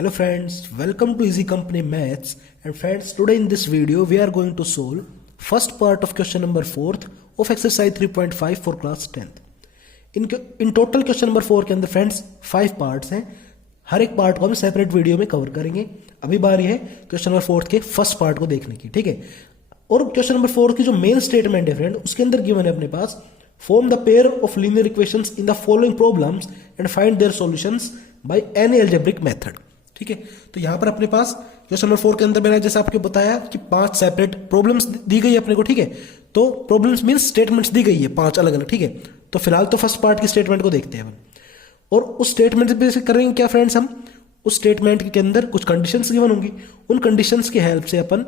Hello friends, welcome to Easy Company Maths. And friends, today in this video we are going to solve first part of question number 4th of exercise 3.5 for class 10th. In total question number 4 के अंदर friends 5 parts हैं. हर एक part को हम separate video में cover करेंगे. अभी बारी है क्वेश्चन नंबर 4 के फर्स्ट पार्ट को देखने की, ठीक है. और क्वेश्चन नंबर 4 की जो मेन स्टेटमेंट है फ्रेंड, उसके अंदर गिवन है अपने पास form the pair of linear equations in the following problems and find their solutions by any algebraic method. ठीक है, तो यहां पर अपने पास क्वेश्चन नंबर 4 के अंदर मैंने जैसे आपको बताया कि 5 सेपरेट प्रॉब्लम्स दी गई है अपने को. ठीक है, तो प्रॉब्लम्स मींस स्टेटमेंट्स दी गई है 5 अलग अलग. ठीक है, तो फिलहाल तो फर्स्ट पार्ट की स्टेटमेंट को देखते हैं और उस स्टेटमेंट पे करेंगे क्या फ्रेंड्स, हम उस स्टेटमेंट के अंदर कुछ कंडीशंस गिवन होंगी. उन कंडीशंस की हेल्प से अपन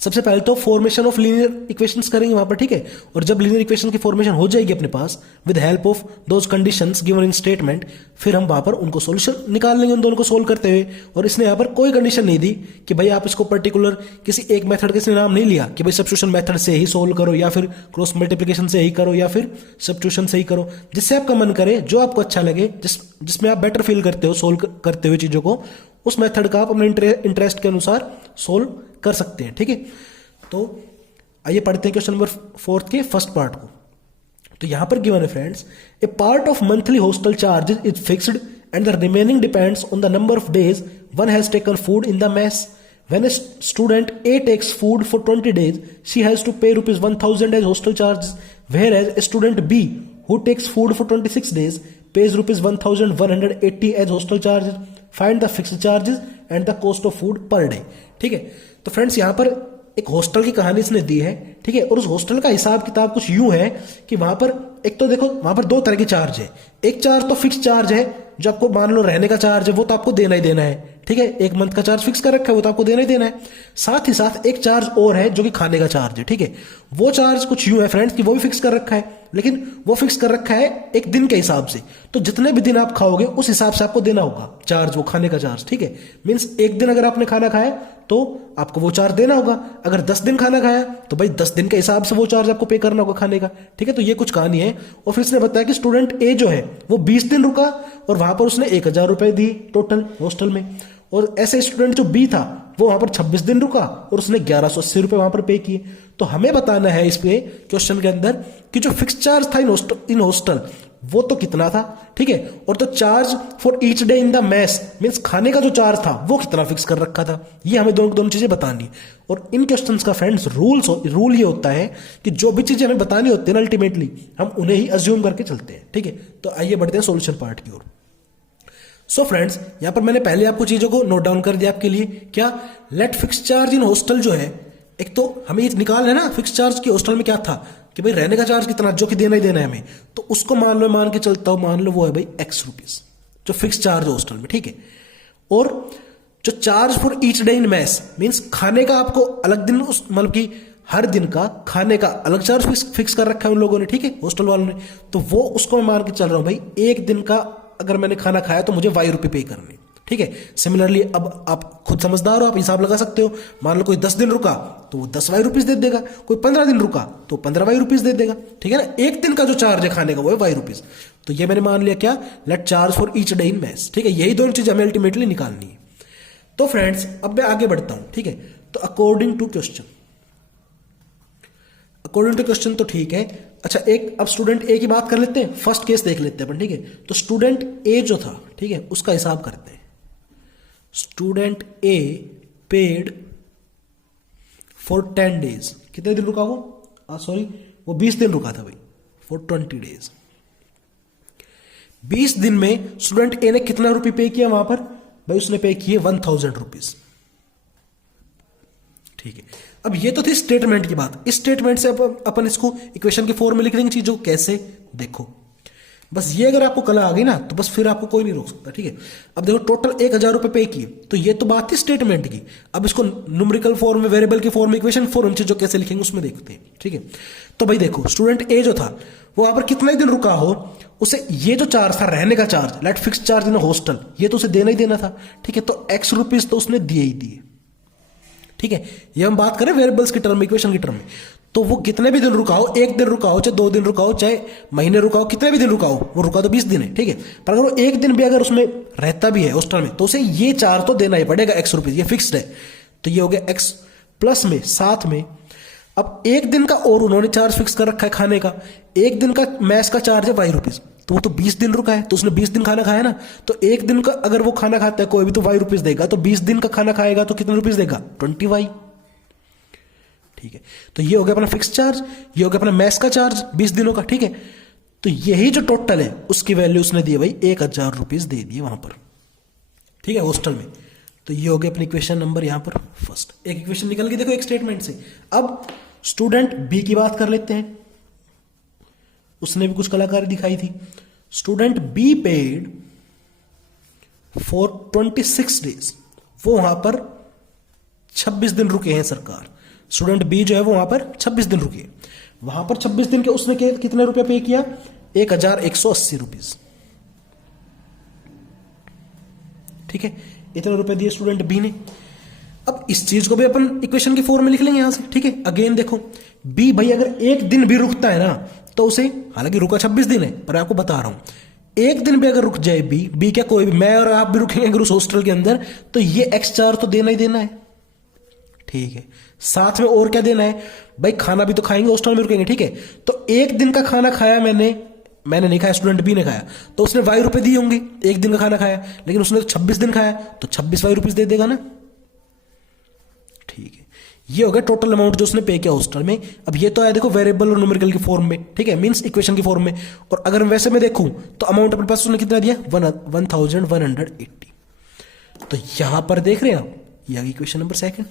सबसे पहले तो फॉर्मेशन ऑफ लीनियर इक्वेशंस करेंगे वहां पर. ठीक है, और जब लीनियर इक्वेशन की फॉर्मेशन हो जाएगी अपने पास with help of those conditions given in statement, फिर हम वहां पर उनको सॉल्यूशन निकाल लेंगे उन दोनों को सोल्व करते हुए. और इसने यहां पर कोई कंडीशन नहीं दी कि भाई आप इसको पर्टिकुलर किसी एक मेथड का इसने नाम नहीं लिया कि भाई सब्स्टिट्यूशन मेथड से ही सोल्व करो या फिर क्रॉस मल्टीप्लिकेशन से ही करो या फिर सब्स्टिट्यूशन से ही करो. जिससे आपका मन करे, जो आपको अच्छा लगे, जिसमें आप बेटर फील करते हो सोल्व करते हुए चीजों को, उस मेथड का आप अपने इंटरेस्ट के अनुसार सोल्व कर सकते हैं. ठीक है, तो आइए पढ़ते हैं क्वेश्चन नंबर 4 के फर्स्ट पार्ट को. तो यहां पर गिवन है friends, A part of monthly hostel charges is fixed and the remaining depends on the number of days one has taken food in the mess. When a student A takes food for 20 days, she has to pay rupees 1000 as hostel charges, whereas a student B who takes food for 26 days pays rupees 1180 as hostel charges. Find the fixed charges and the cost of food per day. ठीक है, तो friends यहां पर एक hostel की कहानी इसने दी है. ठीक है, और उस हॉस्टल का हिसाब किताब कुछ यूं है कि वहां पर एक तो देखो वहां पर दो तरह के चार्ज है. एक चार्ज तो फिक्स चार्ज है, जो आपको मान लो रहने का चार्ज है वो तो आपको देना ही देना है. ठीक है, एक मंथ का चार्ज फिक्स कर रखा है वो तो आपको देना ही देना है. साथ ही साथ एक चार्ज और है जो कि खाने का चार्ज है. ठीक है, वो चार्ज कुछ यूं है फ्रेंड्स कि वो भी फिक्स कर रखा है, लेकिन वो फिक्स कर रखा है एक दिन के हिसाब से. तो जितने भी दिन आप खाओगे उस हिसाब से आपको देना होगा चार्ज, वो खाने का चार्ज. ठीक है, मीन्स एक दिन अगर आपने खाना खाया तो आपको वो चार्ज देना होगा. अगर 10 दिन खाना खाया तो भाई 10 दिन के हिसाब से वो चार्ज आपको पे करना होगा खाने का. ठीक है, तो ये कुछ कहानी है. और फिर इसने बताया कि स्टूडेंट ए जो है वो 20 दिन रुका और वहां पर उसने 1000 रुपए दी टोटल हॉस्टल में. और ऐसे स्टूडेंट जो बी था वो वहां पर 26 दिन रुका और उसने 1180 रुपए वहां पर पे किए. तो हमें बताना है इस पे क्वेश्चन के अंदर कि जो फिक्स चार्ज था इन हॉस्टल वो तो कितना था. ठीक है, और तो charge for each day in the mess means खाने का जो चार्ज था वो कितना फिक्स कर रखा था. ये हमें दोनों चीजें बतानी है. और इन क्वेश्चंस का फ्रेंड्स रूल ये होता है कि जो भी चीजें हमें बतानी होती है ना अल्टीमेटली हम उन्हें ही अज्यूम करके चलते हैं. ठीक है, तो आइए बढ़ते हैं सॉल्यूशन पार्ट की ओर. सो फ्रेंड्स, यहां पर मैंने पहले आपको चीजों को नोट डाउन कर दिया आपके लिए. क्या late fix charge in hostel जो है, एक तो हमें ये निकाल है ना फिक्स चार्ज की हॉस्टल में क्या था कि भाई रहने का चार्ज कितना जो कि देना ही देना है हमें. तो उसको मान के चलता हूं, मान लो वो है भाई x रुपीज जो फिक्स चार्ज है हॉस्टल में. ठीक है, और जो charge for each day in mess means खाने का आपको अलग दिन मतलब कि हर दिन का खाने का अलग चार्ज फिक्स कर रखा है उन लोगों ने. ठीक है, हॉस्टल वालों ने. तो वो उसको मैं मान के चल रहा हूं भाई एक दिन का अगर मैंने खाना खाया तो मुझे y रुपए पे करने. ठीक है, सिमिलरली अब आप खुद समझदार हो, आप हिसाब लगा सकते हो. मान लो कोई 10 दिन रुका तो वो 10 y रुपीज दे देगा, कोई 15 दिन रुका तो 15 y रुपीज दे देगा. ठीक है ना, एक दिन का जो चार्ज है खाने का वो है y रुपीज. तो ये मैंने मान लिया क्या, late charge for each day in mess. ठीक है, यही दोनों चीज हमें अल्टीमेटली निकालनी है. तो फ्रेंड्स अब मैं आगे बढ़ता हूं. ठीक है, तो अकॉर्डिंग टू क्वेश्चन तो ठीक है. अच्छा, एक अब स्टूडेंट ए की बात कर लेते हैं, फर्स्ट केस देख लेते हैं अपन. ठीक है, तो स्टूडेंट ए जो था, ठीक है, उसका हिसाब करते हैं. Student A paid for 10 days. कितने दिन रुका वो, सॉरी वो 20 दिन रुका था भाई, फॉर 20 डेज. 20 दिन में स्टूडेंट ए ने कितना रुपये पे किया वहां पर भाई, उसने पे किए 1000 रुपीज. ठीक है, अब ये तो थी स्टेटमेंट की बात. इस स्टेटमेंट से अपन इसको इक्वेशन के फॉर्म में लिख देंगे चीजों को. कैसे, देखो बस ये अगर आपको कला आ गई ना तो बस फिर आपको कोई नहीं रोक सकता. ठीक है, अब देखो टोटल 1000 रुपए पे किए, तो ये तो बात थी स्टेटमेंट की. अब इसको न्यूमेरिकल फॉर्म में, वेरिएबल की फॉर्म में, इक्वेशन फॉर्म चीजों कैसे लिखेंगे उसमें देखते हैं. ठीक है, तो भाई देखो स्टूडेंट ए जो था वो वहां पर कितना ही दिन रुका हो, उसे ये जो चार्ज था रहने का charge, late fix charge in hostel, ये तो उसे देना ही देना था. ठीक है, तो x रुपीज तो उसने दिए ही दिए. ठीक है, ये हम बात करें वेरिएबल्स की टर्म में, इक्वेशन की टर्म में. तो वो कितने भी दिन रुका हो, एक दिन रुका हो, चाहे 2 दिन रुका हो, चाहे महीने रुका हो, कितने भी दिन रुका हो, वो रुका तो 20 दिन है, ठीक है। पर अगर वो एक दिन भी अगर उसमें रहता भी है हॉस्टल में, तो उसे ये चार्ज तो देना ही पड़ेगा X रुपीज, ये फिक्स्ड है। तो ये हो गया X प्लस में साथ में अब एक दिन का और उन्होंने चार्ज फिक्स कर रखा है खाने का, एक दिन का मैस का चार्ज है Y रुपीज, तो वो तो 20 दिन रुका है, तो उसने 20 दिन खाना खाया ना, तो एक दिन का अगर वो खाना खाता है कोई भी तो Y रुपीज देगा, तो 20 दिन का खाना खाएगा तो कितने रुपीज देगा, 20Y, ठीक है। तो ये हो गया अपना फिक्स चार्ज, ये हो गया अपना मैस का चार्ज 20 दिनों का, ठीक है। तो यही जो टोटल है उसकी वैल्यू उसने दी भाई 1000 रुपीज दे दिए वहां पर, ठीक है, हॉस्टल में। तो ये हो गया अपनी इक्वेशन नंबर यहां पर फर्स्ट, एक इक्वेशन निकल गई देखो एक स्टेटमेंट से। अब स्टूडेंट बी की बात कर लेते हैं, उसने भी कुछ कलाकारी दिखाई थी। Student be paid for 26 days, वो वहां पर 26 दिन रुके हैं सरकार। स्टूडेंट बी जो है वो वहां पर 26 दिन रुके, वहां पर 26 दिन के उसने कितने रुपए पे किया, 1180 रुपीज, ठीक है। इतने रुपए दिए स्टूडेंट बी ने। अब इस चीज को भी अपन इक्वेशन की फॉर्म में लिख लेंगे यहां से, ठीक है। अगेन देखो बी भाई अगर एक दिन भी रुकता है ना, तो उसे, हालांकि रुका 26 दिन है, पर आपको बता रहा हूं एक दिन भी अगर रुक जाए बी क्या कोई भी, मैं और आप भी रुकेंगे अगर उस हॉस्टल के अंदर, तो ये एक्स चार्ज तो देना ही देना है, ठीक है। साथ में और क्या देना है भाई, खाना भी तो खाएंगे, हॉस्टल में रुकेंगे, ठीक है। तो एक दिन का खाना खाया मैंने नहीं खाया, स्टूडेंट बी ने खाया, तो उसने Y रुपए दिए होंगे, एक दिन का खाना खाया, लेकिन उसने तो 26 दिन खाया, तो 26 Y रुपीज दे देगा ना, ठीक है। ये हो गया टोटल अमाउंट जो उसने पे किया हॉस्टल में। अब ये तो आया देखो वेरिएबल और न्यूमेरिकल की फॉर्म में, ठीक है, मींस इक्वेशन की फॉर्म में। और अगर वैसे मैं देखूं तो अमाउंट अपने पास उसने कितना दिया, 1180। तो यहां पर देख रहे हैं आप, ये आ गई इक्वेशन नंबर सेकंड,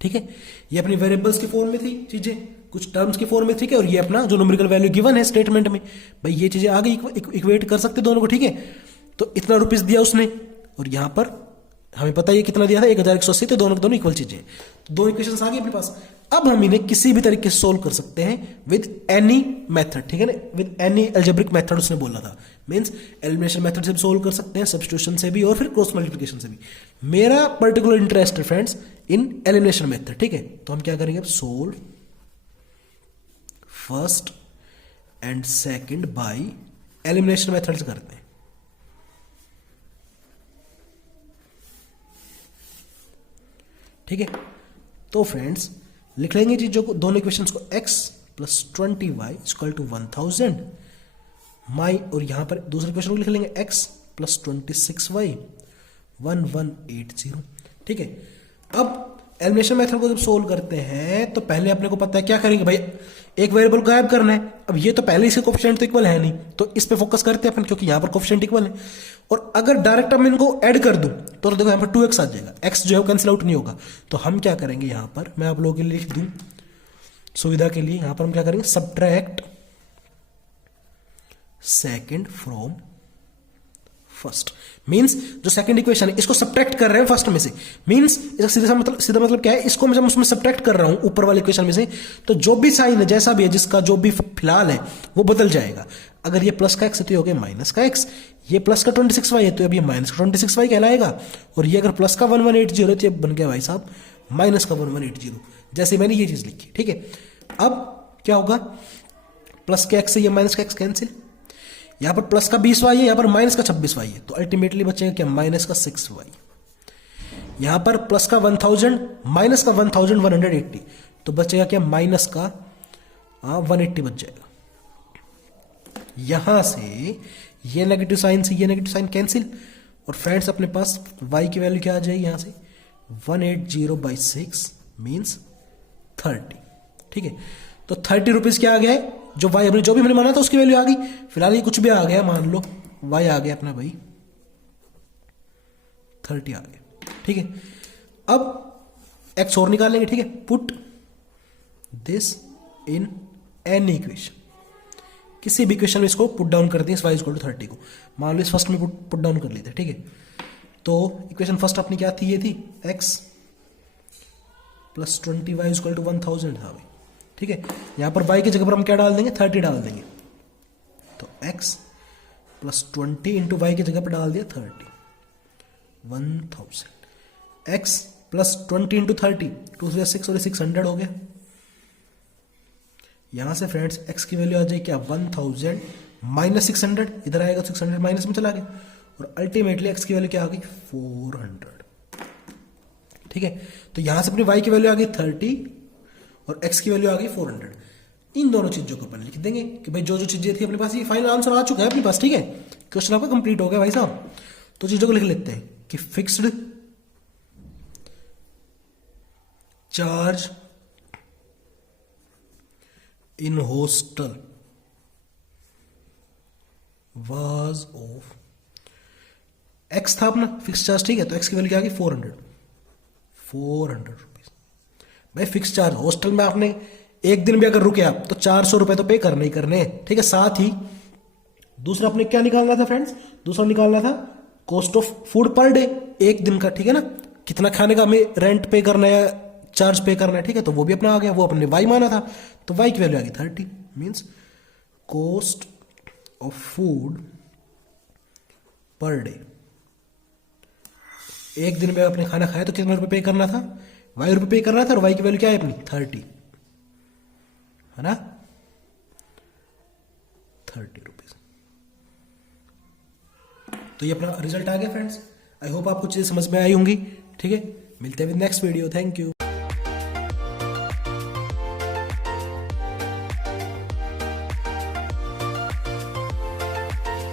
ठीक है। ये अपनी वेरिएबल्स की फॉर्म में थी चीजें, कुछ टर्म्स की फॉर्म में, ठीक है। और ये अपना जो न्यूमेरिकल वैल्यू गिवन है स्टेटमेंट में, भाई ये चीजें आ गई, इक्वेट कर सकते दोनों को, ठीक है। तो इतना रुपीस दिया उसने, और यहां पर हमें पता है कितना दिया था, 1180, तो दोनों इक्वल चीजें, तो दो इक्वेशंस आ गई अपने पास। अब हम इन्हें किसी भी तरीके से सोल्व कर सकते हैं विद एनी मेथड, ठीक है ना, विद एनी अलजेब्रिक मेथड उसने बोला था, मींस एलिमिनेशन मेथड से भी सोल्व कर सकते हैं, सब्स्टिट्यूशन से भी, और फिर क्रॉस मल्टीप्लिकेशन से भी। मेरा पर्टिकुलर इंटरेस्ट है फ्रेंड्स इन एलिमिनेशन मेथड, ठीक है। तो हम क्या करेंगे अब, solve first and second by elimination method से करते हैं, ठीक है। तो फ्रेंड्स लिख लेंगे चीजों को, दोनों इक्वेशंस को, x plus 20y equal to 1000 माई, और यहां पर दूसरे इक्वेशन को लिख लेंगे x प्लस 26y 1180, ठीक है। अब एलिमिनेशन मेथड को जब सोल्व करते हैं तो पहले अपने को पता है क्या करेंगे भाई, एक वेरिएबल गायब करना है। अब ये तो पहले इसके कोफिशिएंट तो इक्वल है नहीं, तो इस पे फोकस करते हैं अपन, क्योंकि यहां पर कोफिशिएंट इक्वल है। और अगर डायरेक्ट हम इनको ऐड कर दूं तो देखो यहां पर 2x आ जाएगा, x जो है वो कैंसिल आउट नहीं होगा। तो हम क्या करेंगे यहां पर, मैं आप लोगों के लिए लिख दूं सुविधा के लिए, यहां पर हम क्या करेंगे, subtract second from first, means जो सेकंड इक्वेशन है इसको सब्ट्रैक्ट कर रहे हैं फर्स्ट में से, मींस इसका सीधा मतलब क्या है, इसको मैं जब उसमें सब्ट्रैक्ट कर रहा हूं ऊपर वाली इक्वेशन में से, तो जो भी साइन है जैसा भी है, जिसका जो भी फिलहाल है वो बदल जाएगा। अगर ये प्लस का x है तो ये हो गया माइनस का x, ये प्लस का 26y है तो अब ये माइनस का 26y कहलाएगा, और ये अगर प्लस का 1180 है तो ये बन गया भाई साहब माइनस का 1180, जैसे मैंने ये चीज लिखी, ठीक है। अब क्या होगा, प्लस के x से ये माइनस का x कैंसिल, यहां पर प्लस का 20y है, यहां पर माइनस का 26y है, तो अल्टीमेटली बचेगा क्या, माइनस का 6y। यहां पर प्लस का 1000 माइनस का 1180, तो बचेगा क्या, माइनस का 180 बच जाएगा। यहां से ये नेगेटिव साइन से ये नेगेटिव साइन कैंसिल, और फ्रेंड्स अपने पास y की वैल्यू क्या आ जाएगी यहां से, 180/6 मीन्स 30, ठीक है। तो 30 रुपीज क्या आ गया है, जो y हमने जो भी हमने माना था उसकी वैल्यू आ गई। फिलहाल ये कुछ भी आ गया, मान लो y आ गया अपना भाई 30 आ गया, ठीक है। अब x और निकाल लेंगे, ठीक है। Put this in any equation, किसी भी इक्वेशन में इसको पुट डाउन कर दें, इस y इक्वल टू 30 को, मान लो इस फर्स्ट में पुट डाउन कर लेते हैं, ठीक है। तो इक्वेशन फर्स्ट अपनी क्या थी, ये थी x plus 20y equal to 1000 था भाई, ठीक है। यहां पर y की जगह पर हम क्या डाल देंगे, 30 डाल देंगे, तो x प्लस 20 इंटू वाई की जगह पर डाल दिया 30, 1000, x प्लस 20 इंटू 30, 2 से 6 और 600 हो गया, यहां से फ्रेंड्स x की वैल्यू आ जाएगी क्या 1000 माइनस 600, इधर आएगा 600 माइनस में चला गया, और अल्टीमेटली x की वैल्यू क्या आ गई 400। ठीक है, तो यहां से अपनी y की वैल्यू आ गई 30 और x की वैल्यू आ गई 400। इन दोनों चीजों को अपन लिख देंगे कि भाई जो जो चीजें थी अपने पास, ये फाइनल आंसर आ चुका है अपने पास। ठीक है, क्वेश्चन आपका कंप्लीट हो गया भाई साहब। तो चीजों को लिख लेते हैं कि fixed charge in hostel was of x था अपना फिक्स चार्ज। ठीक है, तो एक्स की वैल्यू क्या आ गई 400 रुपीज। भाई फिक्स चार्ज हॉस्टल में आपने एक दिन भी अगर रुके आप तो 400 रुपए तो पे करने ही करने हैं। ठीक है, साथ ही दूसरा अपने क्या निकालना था फ्रेंड्स, दूसरा निकालना था cost of food per day, एक दिन का। ठीक है ना, कितना खाने का हमें रेंट पे करना है, चार्ज पे करना है। ठीक है, तो वो भी अपना आ गया, वो अपने वाई माना था, तो वाई की वैल्यू आ गई 30। Means cost of food per day, एक दिन में आपने खाना खाया तो कितना रुपए पे करना था, वाई रुपए पे करना था, और वाई की वैल्यू क्या है अपनी 30, है ना, 30 रुपीज। तो ये अपना रिजल्ट आ गया फ्रेंड्स। आई होप आपको चीजें समझ में आई होंगी। ठीक है, मिलते हैं with next video. Thank you.